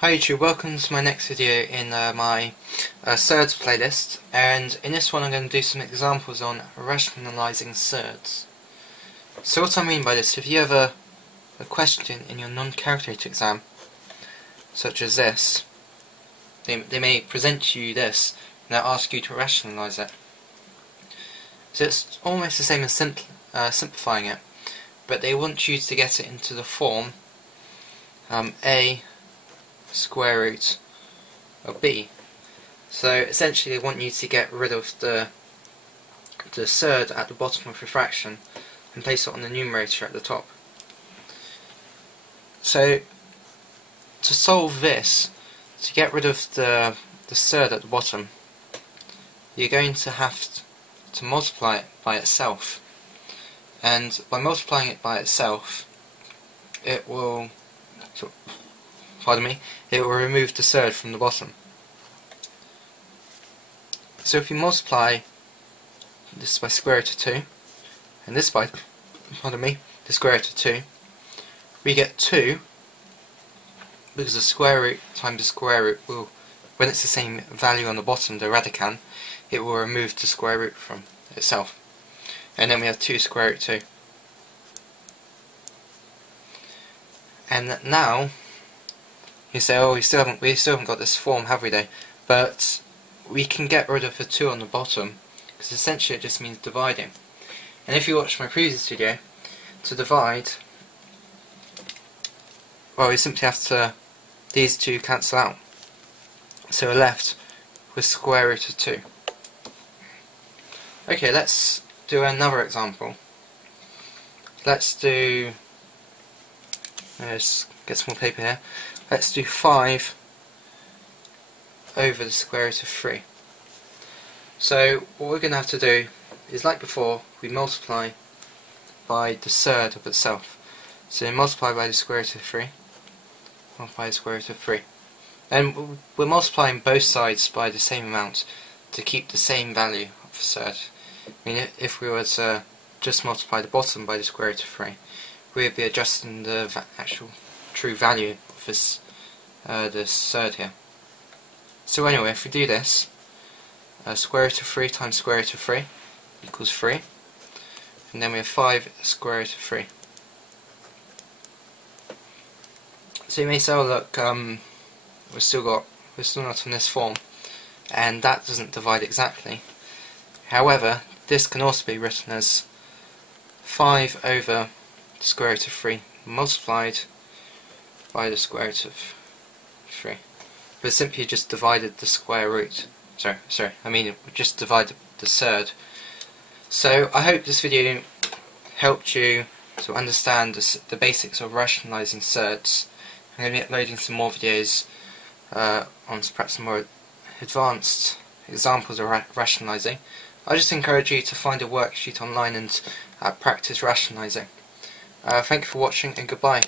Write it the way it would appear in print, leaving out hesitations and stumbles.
Hi YouTube, welcome to my next video in my Surds playlist, and in this one I'm going to do some examples on rationalizing surds. So what I mean by this, if you have a question in your non-calculator exam, such as this, they may present you this and they'll ask you to rationalize it. So it's almost the same as simplifying it, but they want you to get it into the form a square root of b. So essentially they want you to get rid of the surd at the bottom of your fraction and place it on the numerator at the top. So to solve this, to get rid of the surd at the bottom, you're going to have to multiply it by itself, and by multiplying it by itself it will it will remove the surd from the bottom. So if you multiply this by square root of 2 and this by the square root of 2, we get 2, because the square root times the square root will, when it's the same value on the bottom, the radicand, it will remove the square root from itself. And then we have 2 square root 2. And now you say, oh, we still haven't got this form, have we though? But we can get rid of the 2 on the bottom, because essentially it just means dividing. And if you watched my previous video, to divide, well, we simply have to, these two cancel out. So we're left with square root of 2. Okay, let's do another example. Let's do, let's get some more paper here. Let's do 5 over the square root of 3. So what we're going to have to do is, like before, we multiply by the surd of itself. So multiply by the square root of 3, multiply the square root of 3. And we're multiplying both sides by the same amount to keep the same value of the surd. I mean, if we were to just multiply the bottom by the square root of 3, we would be adjusting the actual true value of this surd here. So anyway, if we do this, square root of 3 times square root of 3 equals 3, and then we have 5 square root of 3. So you may say, oh look, we're still not on this form, and that doesn't divide exactly. However, this can also be written as 5 over the square root of 3 multiplied by the square root of 3. But simply just divided the square root. Just divided the surd. So I hope this video helped you to understand the basics of rationalizing surds. I'm going to be uploading some more videos on perhaps some more advanced examples of rationalizing. I just encourage you to find a worksheet online and practice rationalizing. Thank you for watching, and goodbye.